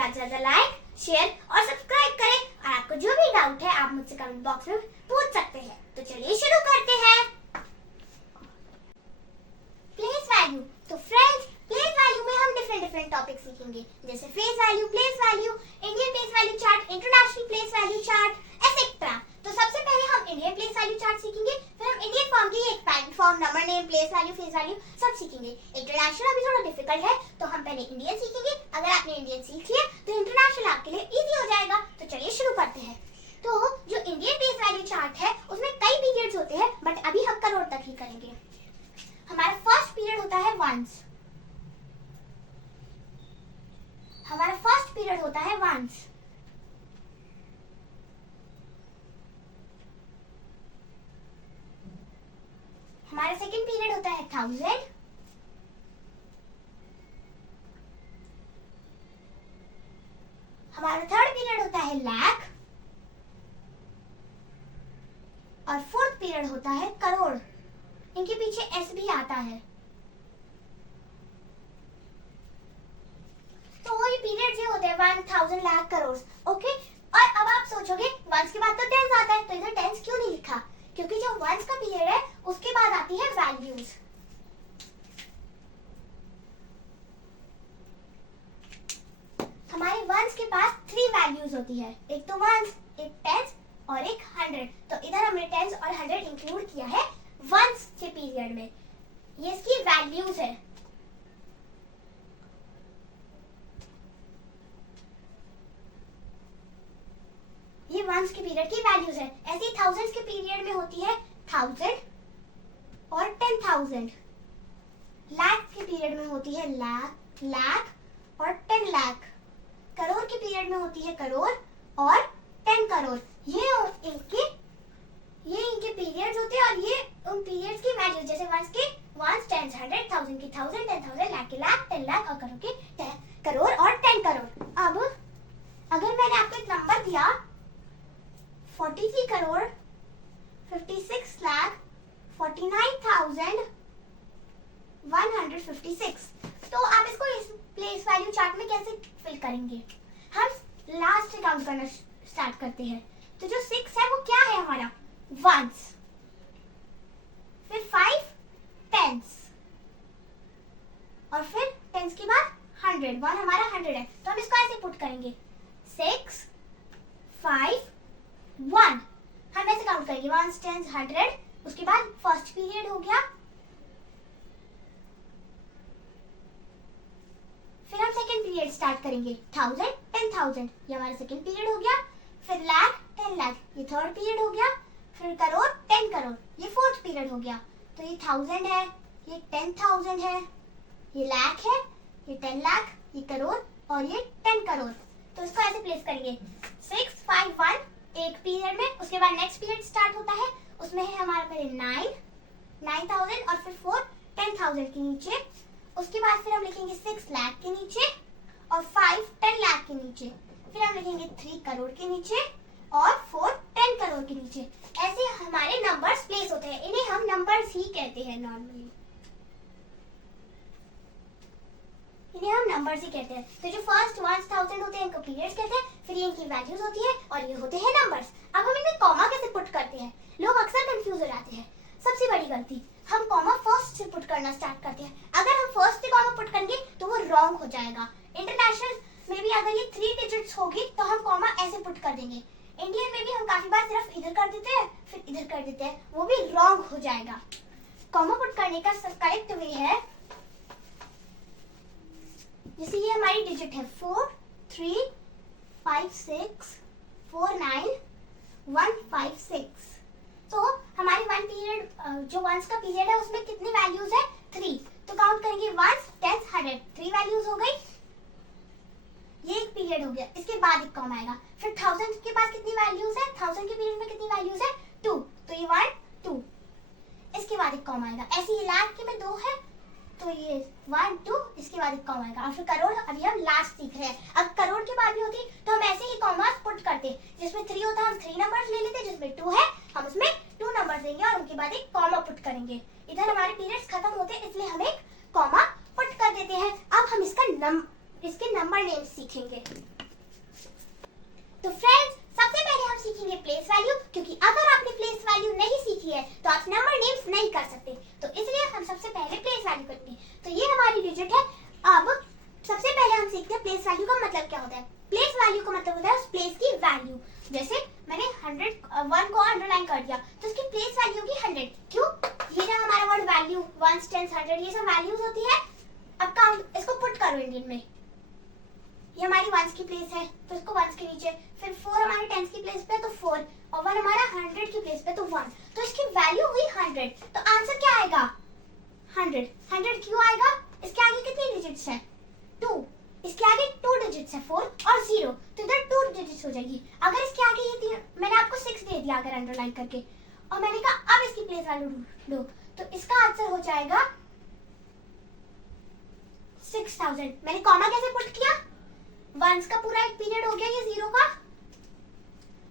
ज्यादा से ज्यादा लाइक, शेयर और सब्सक्राइब करें। और आपको जो भी डाउट है आप मुझसे कमेंट बॉक्स में पूछ सकते हैं। तो चलिए शुरू करते हैं। Place value. तो फ्रेंड्स, प्लेस वैल्यू में हम डिफरेंट टॉपिक सीखेंगे, जैसे face value, place value, Indian place value chart, international place value chart, etcetera. तो सबसे पहले हम इंडियन प्लेस वैल्यू चार्ट सीखेंगे, फिर हम इंडियन फॉर्म की expand form, number name, place value, face value सब सीखेंगे। इंटरनेशनल अभी थोड़ा डिफिकल्ट है, तो हम पहले इंडियन सीखेंगे। अगर आपने इंडियन सीख लिया तो इंटरनेशनल आपके लिए इजी हो जाएगा। तो चलिए शुरू करते हैं। तो जो इंडियन प्लेस वैल्यू चार्ट है उसमें कई पीरियड्स होते हैं, बट अभी हम करोड़ तक ही करेंगे। हमारा फर्स्ट पीरियड होता है वंस। हमारा फर्स्ट पीरियड होता है वंस। हमारा सेकंड पीरियड होता है 1000। हमारा थर्ड पीरियड होता है लाख। और फोर्थ पीरियड होता है करोड़। इनके पीछे एस भी आता है। तो ये पीरियड जो होते हैं 1000, लाख, करोड़। ओके, और अब आप सोचोगे वंस के बाद तो टेंस आता है, तो इधर टेंस क्यों नहीं लिखा? क्योंकि जो वंस का पीरियड है उसके बाद आती है वैल्यूज। हमारे वंस के पास 3 वैल्यूज होती है, एक तो वंस, एक टेंस और एक 100। तो इधर हमने टेंस और 100 इंक्लूड किया है वंस के पीरियड में। ये इसकी वैल्यूज है। ये वंस के पीरियड की वैल्यूज है। ऐसे ही थाउजेंड्स के पीरियड में होती है 1000 और 10,000। लाख के पीरियड में होती है लाख और 10 लाख। करोड़ के पीरियड में होती है करोड़ और 10 करोड़। ये इनके पीरियड्स होते हैं, और ये उन पीरियड्स की वैल्यू, जैसे वंस के वंस, टेंस 100, 1000 की 1000, 10,000, लाख के लाख, 10 लाख और करोड़ के 10 करोड़ और 10 करोड़। अब अगर मैंने आपको एक नंबर दिया 43 करोड़ 56 लाख 49,156, तो आप इसको इस प्लेस वैल्यू चार्ट में कैसे फिल करेंगे? हम लास्ट से काउंट करना स्टार्ट करते हैं। तो जो 6 है वो क्या है हमारा? वंस। फिर 5 टेंस, और फिर टेंस के बाद 100। 1 हमारा 100 है, तो हम इसको ऐसे पुट करेंगे 6 5 1। हम ऐसे काउंट करेंगे 1 10 100। उसके बाद फर्स्ट पीरियड हो गया, फिर हम सेकंड पीरियड स्टार्ट करेंगे 1000 10,000, ये हमारा सेकंड पीरियड हो गया। फिर लाख 10 लाख, ये थर्ड पीरियड हो गया। फिर करोड़ 10 करोड़, ये फोर्थ पीरियड हो गया। तो ये 1000 है, ये 10,000 है, ये लाख है, ये 10 लाख, ये करोड़ और ये 10 करोड़। तो इसको ऐसे प्लेस करेंगे 6 5 1 एक पीरियड में। उसके बाद नेक्स्ट पीरियड स्टार्ट होता है, उसमें है हमारा पहले 9,000 और फिर 4 10,000 के नीचे। उसके बाद फिर हम लिखेंगे 6 लाख के नीचे और 5 10 लाख के नीचे। फिर हम लिखेंगे 3 करोड़ के नीचे और 4 10 करोड़ के नीचे। ऐसे हमारे नंबर्स प्लेस होते हैं। इन्हें हम नंबर्स ही कहते हैं नॉर्मली। इन्हें हम नंबर्स ही कहते हैं। तो जो फर्स्ट 1000 होते हैं इनको पीरियड्स कहते हैं, फिर ये इनकी वैल्यूज होती है और ये होते हैं नंबर्स। अब हम इनमें कॉमा कैसे पुट करते हैं? लोग अक्सर कंफ्यूज हो जाते हैं। सबसे बड़ी गलती, हम कॉमा फर्स्ट से पुट करना स्टार्ट करते हैं। अगर हम फर्स्ट से कॉमा पुट करेंगे तो वो रॉन्ग हो जाएगा। इंटरनेशनल में भी अगर ये 3 डिजिट्स होगी तो हम कॉमा ऐसे पुट कर देंगे। इंडियन में भी हम काफी बार सिर्फ इधर कर देते हैं फिर इधर कर देते हैं, वो भी रॉन्ग हो जाएगा। कॉमा पुट करने का करेक्ट वे है, जैसे ये हमारी डिजिट है 4 3 5 6 4 9 1 5 6। तो हमारी 1 पीरियड जो वंस का पीरियड है उसमें कितनी वैल्यूज है? 3। तो काउंट करेंगे 1 10 100, 3 वैल्यूज हो गई। ये एक पीरियड हो गया। इसके बाद एक कॉमा आएगा। फिर 1000 के पास कितनी वैल्यूज है? 1000 के पीरियड में कितनी वैल्यूज है? 2। तो ये 1 2। इसके बाद एक कॉमा आएगा। ऐसे ही लाख के में 2 है, तो ये 1 2, इसके बाद एक कॉमा आएगा। और फिर करोड़ अभी हम लास्ट सीख रहे हैं। अब करोड़ के बाद भी होती तो हम ऐसे ही कॉमास पुट करते। जिसमें 3 होता हम 3 नंबर्स ले लेते, जिसमें 2 है हम उसमें 2 नंबर्स देंगे और उनके बाद एक कॉमा पुट करेंगे। इधर हमारे पीरियड्स खत्म होते हैं, इसलिए हम एक कॉमा पुट कर देते हैं। अब हम इसका इसके नंबर नेम सीखेंगे। तो फ्रेंड्स, सबसे पहले हम सीखेंगे प्लेस वैल्यू, क्योंकि अगर आपने प्लेस वैल्यू नहीं सीखी है तो आप नंबर नेम्स नहीं कर सकते, तो इसलिए हम सबसे पहले प्लेस वैल्यू करेंगे। तो ये हमारी डिजिट है। अब सबसे पहले हम सीखते हैं प्लेस वैल्यू का मतलब क्या होता है। प्लेस वैल्यू का मतलब होता है उस प्लेस की वैल्यू। जैसे मैंने 100 को अंडरलाइन कर दिया तो उसकी प्लेस वैल्यू की 100। क्यों? ये जो हमारा वर्ड वैल्यू 1 10 100 ये सब वैल्यूज होती है। अब काउंट इसको पुट करो इंडियन में। ये हमारी वंस की प्लेस है तो इसको वंस के नीचे, फिर 4 हमारे टेंस की प्लेस पे तो 4 और 1 हमारा 100 की प्लेस पे तो 1, तो इसकी वैल्यू हुई 100। तो आंसर क्या आएगा? 100। 100 क्यों आएगा? इसके आगे कितनी डिजिट्स है? 2। इसके आगे 2 डिजिट्स है 4 और 0, तो इधर 2 डिजिट्स हो जाएगी। अगर इसके आगे ये 3, मैंने आपको 6 दे दिया अगर अंडरलाइन करके, और मैंने कहा अब इसकी प्लेस वैल्यू ढूंढो, तो इसका आंसर हो जाएगा 6000। मैंने कॉमा कैसे पुट किया? वंस का पूरा एक पीरियड हो गया ये 0 का,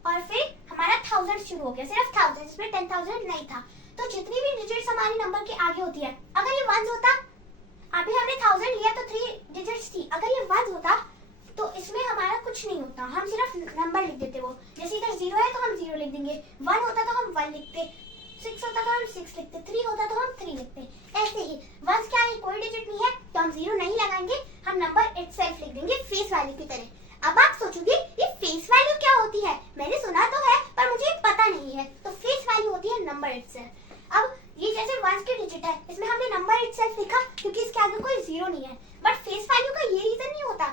और फिर हमारा 1000 शुरू हो गया, सिर्फ 1000, इसमें 10000 नहीं था। तो जितनी भी डिजिट्स हमारी नंबर के आगे होती है, अगर ये वंस होता, अभी हमने 1000 लिया तो 3 डिजिट्स थी, अगर ये वंस होता तो इसमें हमारा कुछ नहीं होता, हम सिर्फ नंबर लिख देते। वो जैसे इधर 0 है तो हम 0 लिख देंगे, 1 होता तो हम 1 लिखते, 6 होता तो हम 6 लिखते, 3 होता तो हम 3 लिखते। ऐसे ही वंस के आगे कोई डिजिट नहीं है तो हम 0 नहीं लगाएंगे, हम नंबर इटसेल्फ लिख देंगे फेस वैल्यू की तरह। अब आप सोचोगे ये फेस वैल्यू क्या होती है? मैंने सुना तो है पर मुझे पता नहीं है। तो फेस वैल्यू होती है नंबर इटसेल्फ। अब ये जैसे वंस की डिजिट है, इसमें हमने नंबर इटसेल्फ लिखा क्योंकि इसके आगे कोई 0 नहीं है, बट फेस वैल्यू का ये रीजन नहीं होता।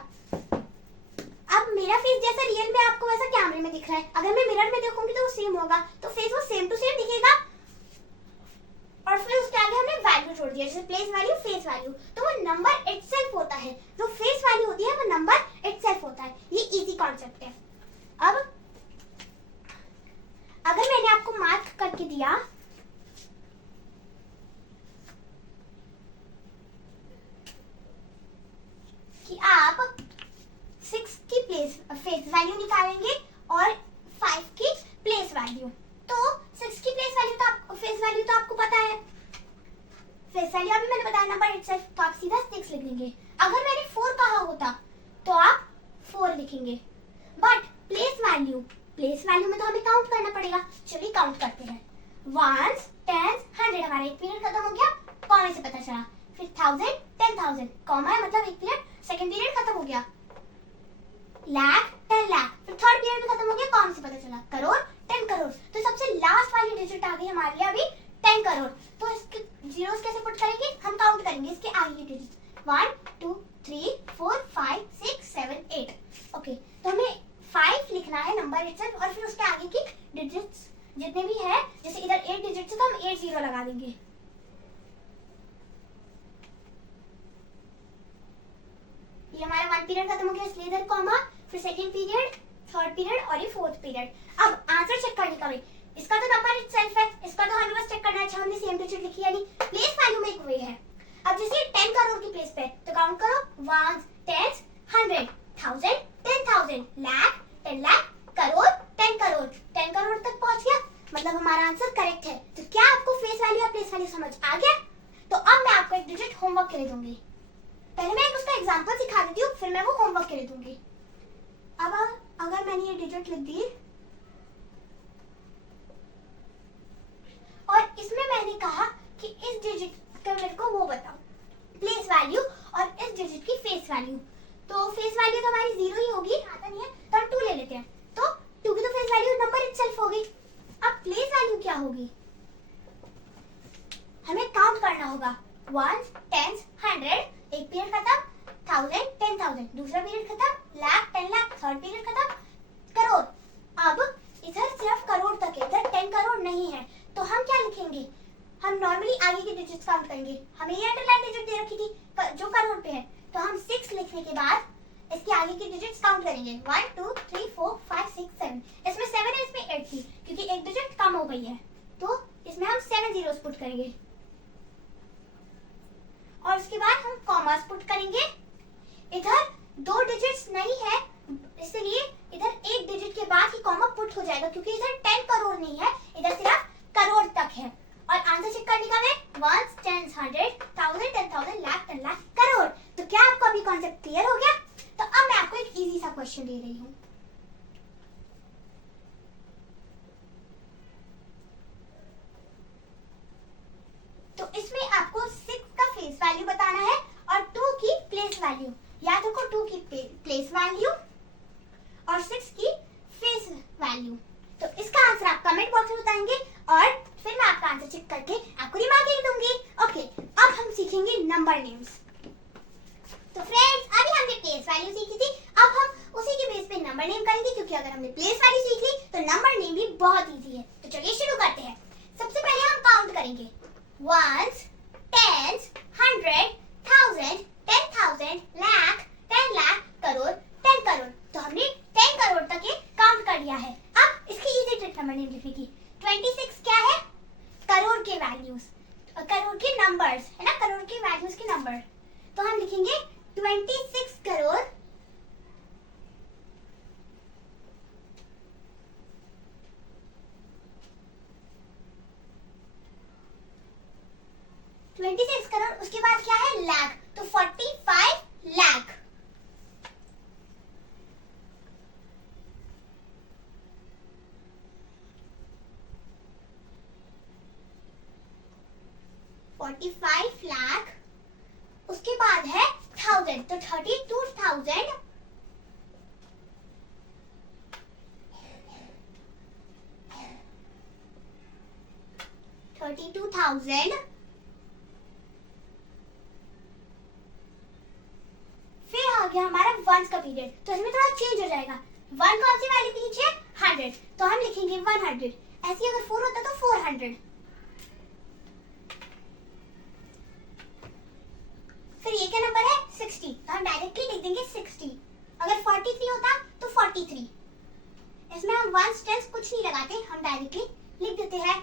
अब मेरा फेस जैसा रियल में आपको वैसा कैमरे में दिख रहा है, अगर मैं मिरर में देखूंगी तो वो सेम होगा, तो फेस वो सेम टू सेम दिखेगा, और फिर उसके आगे हमने वैल्यू जोड़ दिया, जैसे प्लेस वैल्यू फेस वैल्यू, तो वो नंबर इटसेल्फ होता है। जो फेस वैल्यू होती है वो नंबर इटसेल्फ होता है। ये इजी कॉन्सेप्ट है। अब अगर मैंने आपको मार्क करके दिया कि आप 6 की फेस वैल्यू निकालेंगे और 5 की प्लेस वैल्यू, तो 6 की प्लेस वैल्यू तो आपको, फेस वैल्यू तो आपको पता है, फेस वैल्यू अभी मैंने बताया नंबर इटसेल्फ, तो आप सीधा 6 लिख देंगे। अगर मैंने 4 कहा होता तो आप 4 लिखेंगे, बट प्लेस वैल्यू में तो हमें काउंट करना पड़ेगा। चलिए काउंट करते हैं। 1 10 100 हमारा एक पीरियड खत्म हो गया, कॉमा से पता चला, फिर 1000 10000 कॉमा है मतलब एक पीरियड, सेकंड पीरियड खत्म हो गया, लाख 10 लाख, फिर थर्ड पीरियड में खत्म हो गया, कॉमा से पता चला, करोड़ 10 करोड़, तो सबसे लास्ट वाली डिजिट आ गई हमारे लिए अभी 10 करोड़। तो इसके जीरोस कैसे पुट करेंगे? हम काउंट करेंगे इसके आगे की डिजिट, 1 2 3 4 5 6 7 8। ओके, तो हमें 5 लिखना है नंबर इटसेल्फ, और फिर उसके आगे की डिजिट्स जितने भी है, जैसे इधर 8 डिजिट्स है तो हम 8 0 लगा देंगे। ये हमारा 1 पीरियड खत्म हो गया इसलिए इधर कॉमा, फिर सेकंड पीरियड, थर्ड पीरियड और ये फोर्थ पीरियड। अब आंसर चेक करने का वे, इसका तो नंबर इटसेल्फ है, इसका तो हमें बस चेक करना है, अच्छा हमने सेम डिजिट लिखी है नहीं, प्लेस वैल्यू में एक वे है। अब जैसे 10 करोड़ की प्लेस पे तो काउंट करो, 1 10 100 1000 10000 लाख 10 लाख करोड़ 10 करोड़, 10 करोड़ तक पहुंच गया, मतलब हमारा आंसर करेक्ट है। तो क्या आपको फेस वैल्यू या प्लेस वैल्यू समझ आ गया? तो अब मैं आपको एक डिजिट होमवर्क के लिए दूंगी। पहले मैं एक उसका एग्जांपल सिखा देती हूँ, फिर मैं वो होमवर्क के लिए दूंगी। अब अगर मैंने ये डिजिट लिख दी और इसमें मैंने कहा कि इस डिजिट का मेरे को वो बताओ प्लेस वैल्यू और इस डिजिट की फेस वैल्यू, तो फेस वैल्यू तो हमारी 0 ही होगी, आता नहीं है तो हम 2 ले लेते हैं, तो 2 की तो फेस वैल्यू नंबर इटसेल्फ होगी। अब प्लेस वैल्यू क्या होगी? हमें काउंट करना होगा, 1 10 100 एक पीरियड खत्म, 1000 10000 दूसरा पीरियड खत्म, लाख 10 लाख थर्ड पीरियड खत्म, करोड़। अब इधर सिर्फ करोड़ तक है, इधर 10 करोड़ नहीं है, तो हम क्या लिखेंगे? हम नॉर्मली आगे की डिजिट्स काउंट करेंगे, हमें ये अंडरलाइन डिजिट दे रखी थी जो करोड़ पे है, तो हम 6 लिखने के बाद इसके आगे की डिजिट्स काउंट करेंगे, 1 2 3 4 5 6 7, इसमें 7 है इसमें 8 थी क्योंकि एक डिजिट कम हो गई है, तो इसमें हम 7 जीरोस पुट करेंगे, और उसके बाद हम कॉमास पुट करेंगे। इधर 2 डिजिट्स नहीं है इसलिए इधर एक डिजिट के बाद ही कॉमा पुट हो जाएगा, क्योंकि इधर 10 करोड़ नहीं है, इधर सिर्फ करोड़ तक है। और आंसर चेक करने का वे 1 10 100 1000 10000 लाख 10 लाख करोड़। तो क्या आपको अभी कॉन्सेप्ट क्लियर हो गया? अब मैं आपको एक इजी सा क्वेश्चन दे रही हूँ। तो इसमें आपको 6 का फेस वैल्यू बताना है और 2 की प्लेस वैल्यू। याद रखो 2 की प्लेस वैल्यू और 6 की फेस वैल्यू। तो इसका आंसर आप कमेंट बॉक्स में बताएंगे और फिर मैं आपका आंसर चेक करके आपको रिमार्किंग दूंगी। ओके, अब हम सीखेंगे नंबर नेम्स। तो फ्रेंड्स, अभी हमने प्लेस वैल्यू सीखी थी, अब हम उसी के बेस पे नंबर नेम करेंगे, क्योंकि अगर हमने प्लेस वैल्यू सीख ली तो नंबर नेम भी बहुत इजी है। तो चलिए शुरू करते हैं। सबसे पहले हम काउंट करेंगे, ones, tens, 100, 1000, 10,000, lakh, 10 lakh, crore, 10 crore. तो हमने 10 करोड़ तक ये काउंट कर लिया है। अब इसकी इजी ट्रिक नंबर नेम लिखने की। 26 क्या है? करोड़ के वैल्यूज, करोड़ के नंबर्स है ना, करोड़ के वैल्यूज के नंबर। तो हम लिखेंगे 26 करोड़ 26 करोड़। उसके बाद क्या है? लाख, तो 45 लाख। उसके बाद है 1000, तो 32,000। फिर आ गया हमारा वंस का पीरियड, तो इसमें थोड़ा चेंज हो जाएगा। वन कौन सी वैल्यू के नीचे है? 100, तो हम लिखेंगे 100। ऐसे अगर 4 होता तो 400। फिर ये क्या नंबर है? 60, तो हम डायरेक्टली लिख देंगे 60। अगर 43 होता तो 43। इसमें हम वंस टेंस कुछ नहीं लगाते, हम डायरेक्टली लिख देते हैं।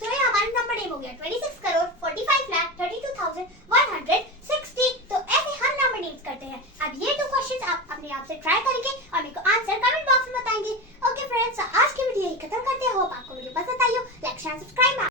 तो ये हमारा नंबर नेम हो गया 26 करोड़